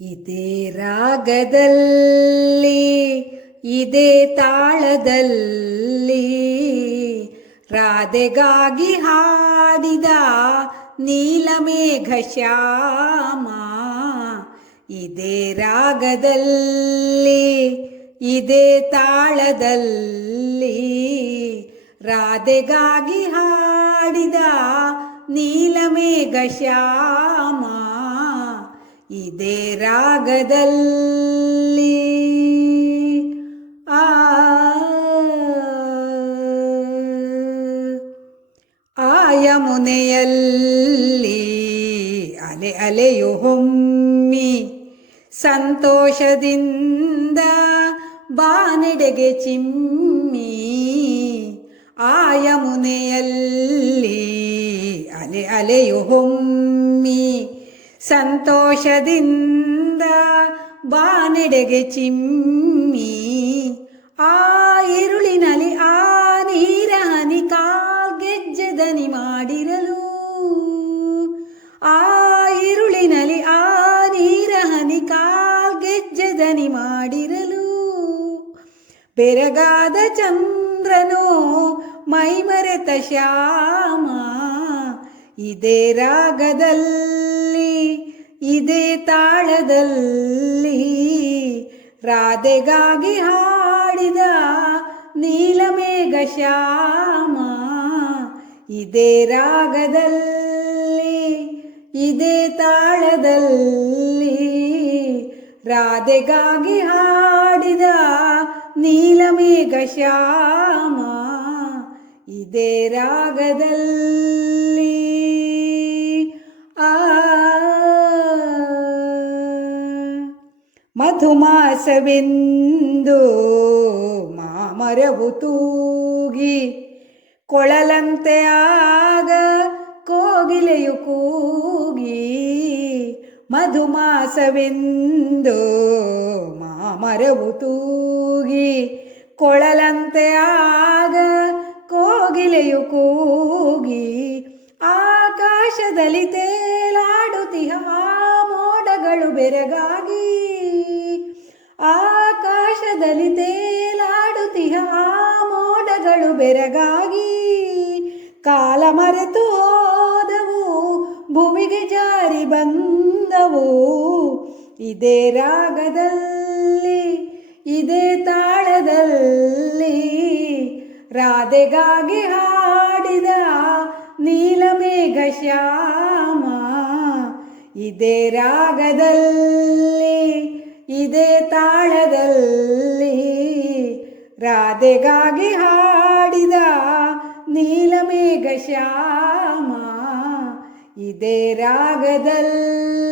ಇದೇ ರಾಗದಲ್ಲಿ, ಇದೇ ತಾಳದಲ್ಲಿ ರಾಧೆಗಾಗಿ ಹಾಡಿದ ನೀಲಮೇಘ ಶ್ಯಾಮ. ಇದೇ ರಾಗದಲ್ಲಿ, ಇದೇ ತಾಳದಲ್ಲಿ ರಾಧೆಗಾಗಿ ಹಾಡಿದ ನೀಲಮೇಘ ಶ್ಯಾಮ. ಇದೇ ರಾಗದಲ್ಲಿ ಆ ಮುನೆಯಲ್ಲಿ ಅಲೆ ಅಲೆಯು ಹೊಮ್ಮಿ ಸಂತೋಷದಿಂದ ಬಾನೆಡೆಗೆ ಚಿಮ್ಮಿ ಆ ಯಮುನೆಯಲ್ಲಿ ಅಲೆ ಅಲೆಯು ಹೊಮ್ಮಿ ಸಂತೋಷದಿಂದ ಬಾನೆಡೆಗೆ ಚಿಮ್ಮಿ, ಆ ಇರುಳಿನಲ್ಲಿ ಆ ನೀರ ಹನಿ ಕಾಗೆಜ್ಜದನಿ ಮಾಡಿರಲು, ಆ ಇರುಳಿನಲ್ಲಿ ಆ ನೀರ ಹನಿ ಕಾಗೆಜ್ಜದನಿ ಮಾಡಿರಲು. ಬೆರಗಾದ ಚಂದ್ರನೋ ಮೈಮರೆತ ಶ್ಯಾಮ ಇದೇ ರಾಗದಲ್ಲಿ, ಇದೇ ತಾಳದಲ್ಲಿ ರಾಧೆಗಾಗಿ ಹಾಡಿದ ನೀಲಮೇಘ ಶ್ಯಾಮ. ಇದೇ ರಾಗದಲ್ಲಿ, ಇದೇ ತಾಳದಲ್ಲಿ ರಾಧೆಗಾಗಿ ಹಾಡಿದ ನೀಲಮೇಘ ಶ್ಯಾಮ. ಇದೇ ರಾಗದಲ್ಲಿ ಮಧುಮಾಸವೆಂದು ಮಾಮರವು ತೂಗಿ ಕೊಳಲಂತೆ ಆಗ ಕೋಗಿಲೆಯು ಕೂಗಿ ಮಧುಮಾಸವೆಂದು ಮಾಮರವು ತೂಗಿ ಕೊಳಲಂತೆ ಆಗ ಕೋಗಿಲೆಯು ಕೂಗಿ ಆಕಾಶದಲ್ಲಿ ತೇಲಾಡುತ್ತಿಹ ಮೋಡಗಳು ಬೆರಗಾಗಿ ಬೆರಗಾಗಿ ಕಾಲ ಮರೆತು ಹೋದವು, ಭುವಿಗೆ ಜಾರಿ ಬಂದವು. ಇದೇ ರಾಗದಲ್ಲಿ, ಇದೇ ತಾಳದಲ್ಲಿ ರಾಧೆಗಾಗಿ ಹಾಡಿದ ನೀಲಮೇಘ ಶ್ಯಾಮ. ಇದೇ ರಾಗದಲ್ಲಿ, ಇದೇ ತಾಳದಲ್ಲಿ ರಾಧೆಗಾಗಿ ನೀಲಮೇಘ ಶ್ಯಾಮ ಇದೇ ರಾಗದಲ್ಲಿ